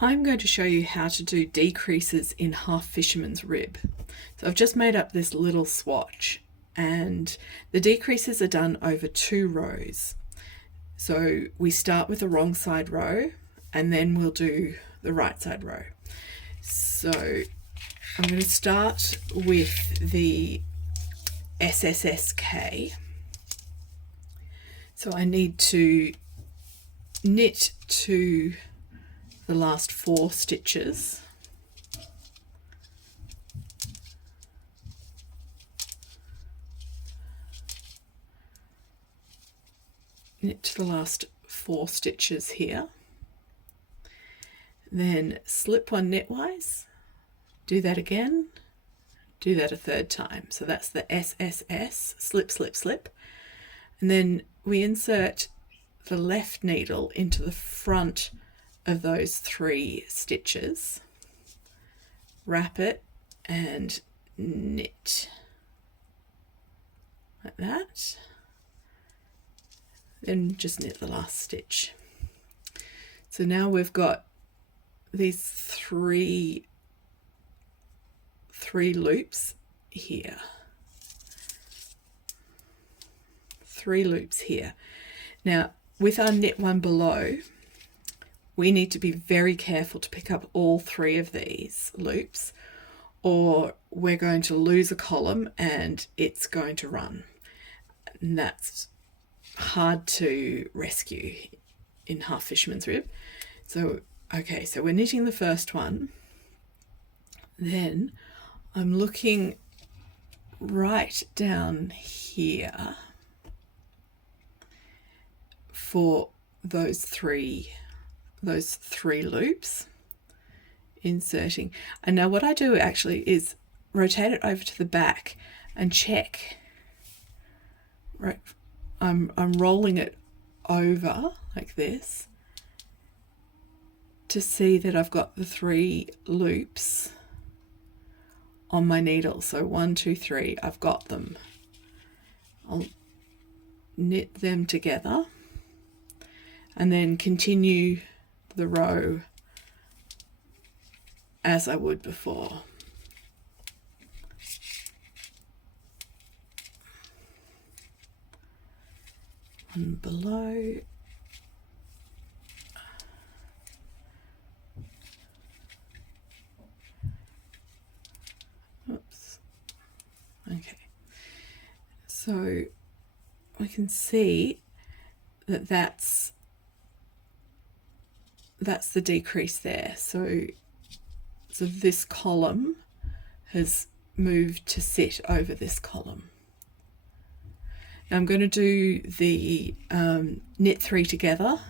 I'm going to show you how to do decreases in Half-Fisherman's rib. So I've just made up this little swatch, and the decreases are done over 2 rows. So we start with the wrong side row and then we'll do the right side row. So I'm going to start with the SSSK. So I need to knit to the last 4 stitches, knit to the last 4 stitches here, then slip 1 knitwise, do that again, do that a 3rd time. So that's the SSS, slip, slip, slip, and then we insert the left needle into the front of those 3 stitches, wrap it and knit like that, then just knit the last stitch. So now we've got these three loops here, 3 loops here. Now with our knit one below, we need to be very careful to pick up all 3 of these loops, or we're going to lose a column and it's going to run. And that's hard to rescue in Half-Fisherman's rib. So, okay, so we're knitting the first one. Then I'm looking right down here for those three loops, inserting. And now what I do actually is rotate it over to the back and check. Right, I'm rolling it over like this to see that I've got the 3 loops on my needle. So 1, 2, 3, I've got them. I'll knit them together and then continue the row as I would before. One below, oops, okay, so we can see that that's the decrease there. So this column has moved to sit over this column. Now I'm going to do the knit 3 together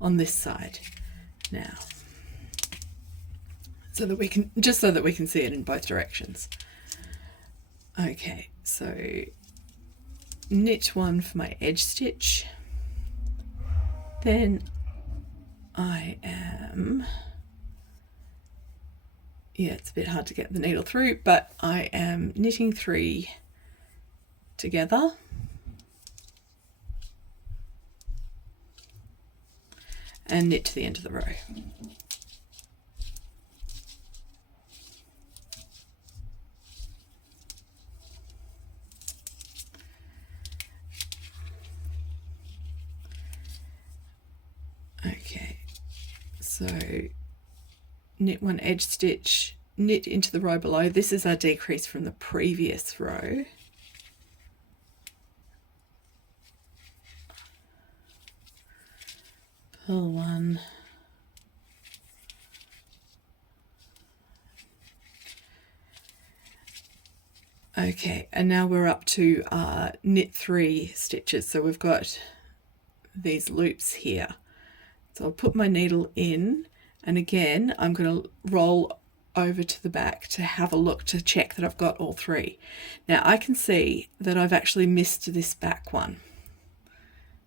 on this side now, so that we can see it in both directions. Okay, so knit 1 for my edge stitch, then I am, it's a bit hard to get the needle through, but I am knitting 3 together, and knit to the end of the row. Okay, so knit 1 edge stitch, knit into the row below. This is our decrease from the previous row. Pull 1, okay, and now we're up to knit 3 stitches. So we've got these loops here. So I'll put my needle in, and again I'm going to roll over to the back to have a look to check that I've got all 3. Now I can see that I've actually missed this back one,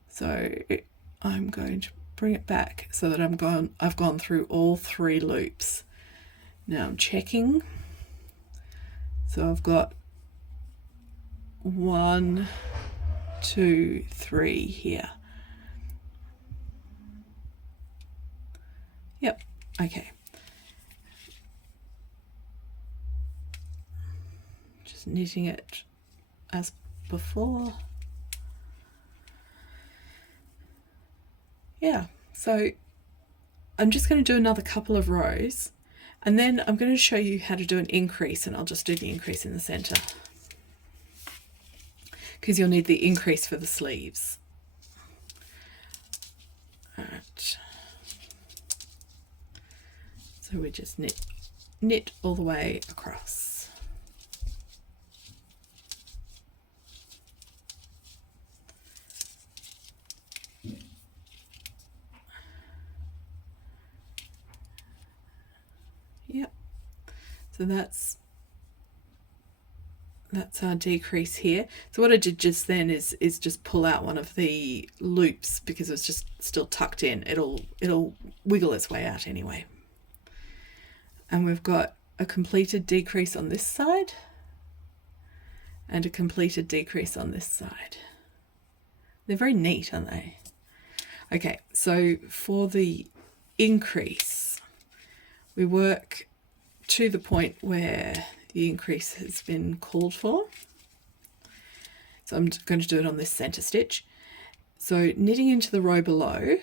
so I'm going to bring it back so that I've gone through all 3 loops. Now I'm checking, so I've got 1, 2, 3 here. Yep, Okay. Just knitting it as before. Yeah, so I'm just going to do another couple of rows, and then I'm going to show you how to do an increase, and I'll just do the increase in the center because you'll need the increase for the sleeves. All right. So we just knit all the way across. Yep. So that's our decrease here. So what I did just then is just pull out one of the loops because it's just still tucked in. It'll wiggle its way out anyway. And we've got a completed decrease on this side and a completed decrease on this side. They're very neat, aren't they? Okay, so for the increase, we work to the point where the increase has been called for. So I'm going to do it on this center stitch. So knitting into the row below,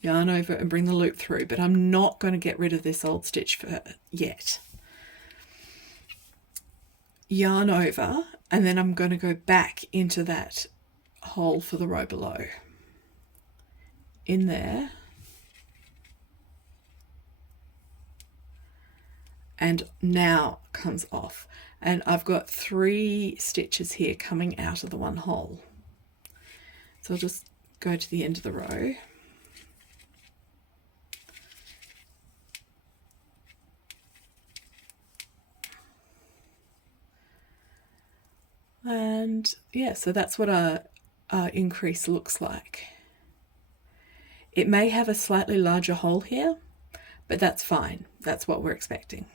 yarn over and bring the loop through, but I'm not going to get rid of this old stitch for yet. Yarn over, and then I'm going to go back into that hole for the row below. In there. And now comes off. And I've got 3 stitches here coming out of the one hole. So I'll just go to the end of the row. And yeah, so that's what our increase looks like. It may have a slightly larger hole here, but that's fine. That's what we're expecting.